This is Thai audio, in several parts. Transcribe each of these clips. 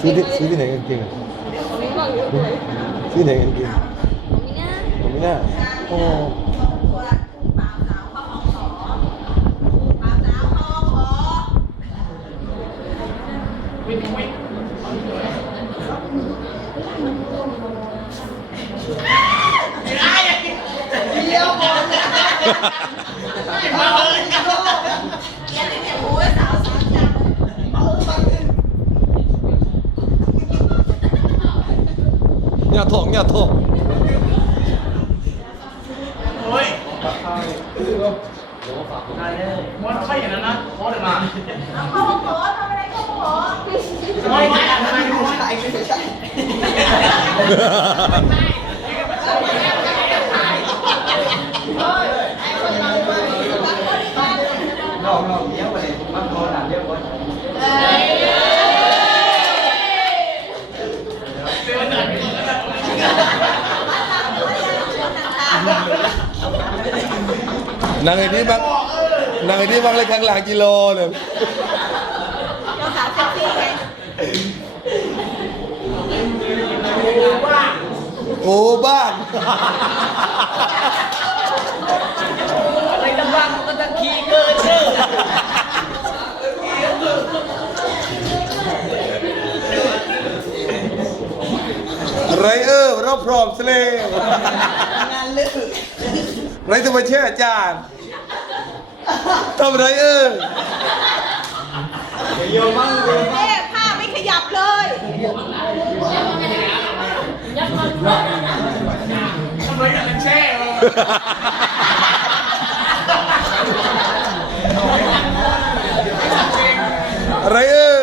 ซื้อที่ซื้อที่ไหนกันเก่งอะซื้อที่ไหนกันเก่งผมไม่น่าโอ้ตัวบ่าวสาวเข้าห้องขอบ่าวสาวเข้าห้องขอเดี๋ยวก่อนนะ เรียนตั้งแต่หัวสาวสามจัง เอามาขึ้น อย่าถ่องอย่าถ่องมันไม่อย่างนั้นนะเพราะเดี๋ยวมาเอาเข้าห้องขอทำอะไรเข้าห้องขอไม่ใช่ทำไมดูใช่ไม่ใช่ลองลองเลี้ยวไปเลยมันโดนหนักเยอะกว่า นางไอ้นี่บางนางไอ้นี่บางเลยข้างหลังกิโลเลยเจ้าสาวเซ็กซี่ไงโอ้บ้านอะไรกันบ้างมันก็จะขี่เกินชื่อไรเออเราพร้อมสเลวงานลึกไรจะมาเชื่ออาจารย์ ทำไรเออเยอะมากเลยแม่ผ้าไม่ขยับเลยทำไมอย่างนั้นแช่เลยไรเออ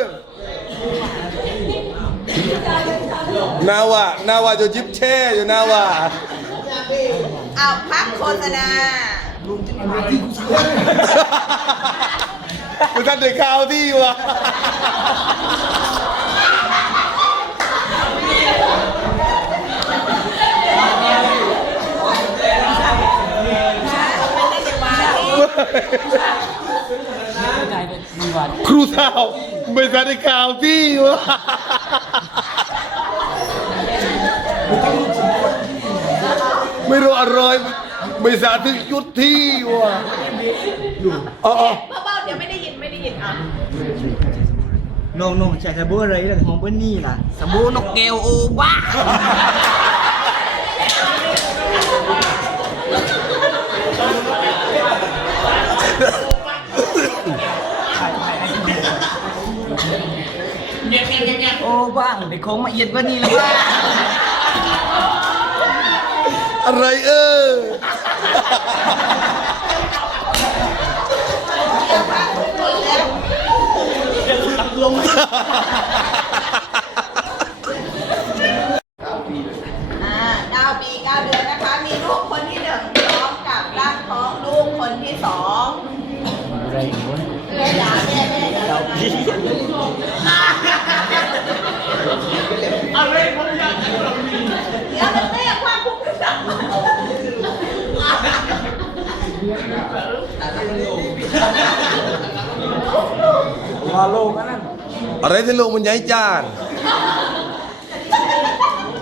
นาวะนาวะจะจิบแช่อยู่นาวะเอาพักโฆษณา มันท่านได้ข่าวที่วะครูสาวไม่ทันได้ข่าวที่วะไม่รู้อะไร ไม่สาถึงยุดที่วะอ๋ออ๋อเบาๆเดี๋ยวไม่ได้ยินไม่ได้ยินอะน้องน้องใช้สบู่อะไรล่ะของเปิ้ลนี่ล่ะสบู่นกแก้วโอบ้าโอ้บ้างเด็กคงมาเอียดกว่านี้แล้วบ้า อะไรเออ อ่าเก้าปีเก้าเดือนนะคะ มีลูกคนที่หนึ่งพร้อมกับร่างท้องลูก คนที่สองอะไรแม่จ๋าแม่แม่เก้าปีอะไรผมอยากจะลองดีเดี๋ยวมันเรียกว่าผู้กำกับว่าโลกนั่นอะไรที่โลกมันใหญ่จาน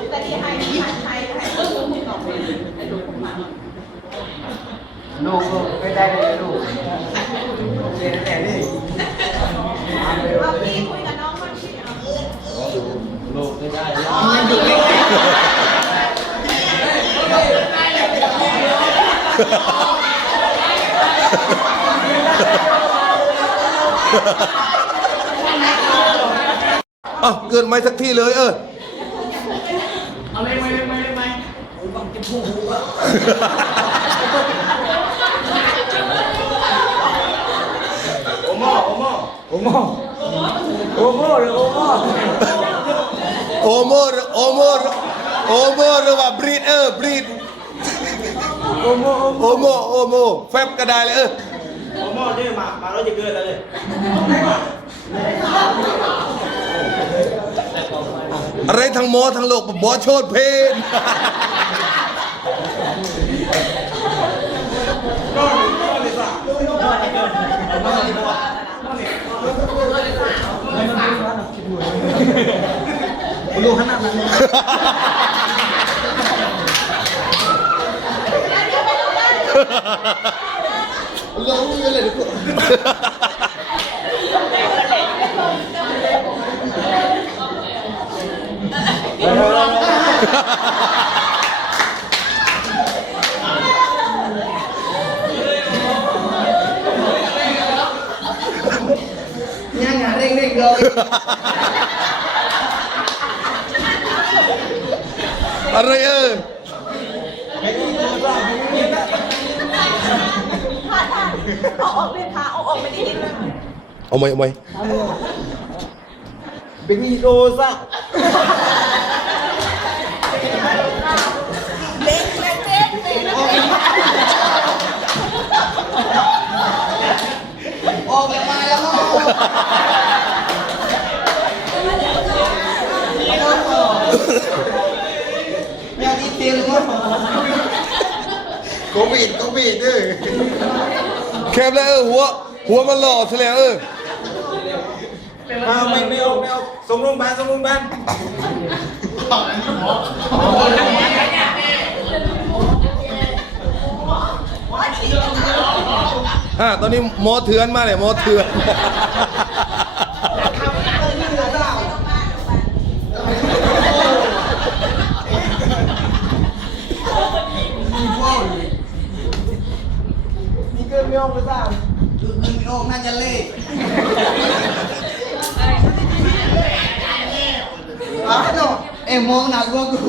แต่ที่ให้ที่ให้ให้ให้ลูกตอบไปลูกก็ ไม่ได้เลยลูกเรียนแต่นี่เอาพี่คุยกับน้องมันสิเอาลูกไม่ได้ยังอยู่นี่อะเกินไม่สักที่เลยเออเอาเลยไหมเลยไหมเลยไหมโอโม่โอ โม่โอโม่โอโม่หรือโอโม่โอโมหรือโอโมหรือโอโมหรือว่าบรีดเออบรีดโอโม่โอโม่โอโมโอโมแฟบก็ได้เลยเออโอโม่ที่มามาเราจะเกิดอะไรอะไรทั้งโมทั้งโลกบอโชดเพนลูกขนาดนั้นเราไม่เลย ดีกว่ายังงานเร่งเร่งเลย อะไรเออผ่านผ่านเอาออกเลยค่ะเอาออกไม่ได้ยินเลยเอาไหมเอาไหมเป็นมีโรซ่าเล็กเล็กเล็กเล็กออกแล้วมาแล้วอยากอีเตียนมั้ง โควิดโควิดเออแคบแล้วเออหัว หัวมันหล่อซะแล้วเออมาไม่ไม่ออกไม่ออกส่งโรงพยาบาลส่งโรงพยาบาลอะตอนนี้หมอเถือนมาเลยหมอเถือน นี่ก็ไม่ออกเลยซ่าคือไม่ออกน่าจะเละอ้าวเอ็มมองหนักกว่ากู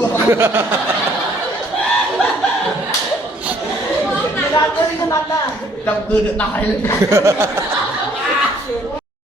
ไม่ได้เลยขนาดนั้นจำคือตายเลย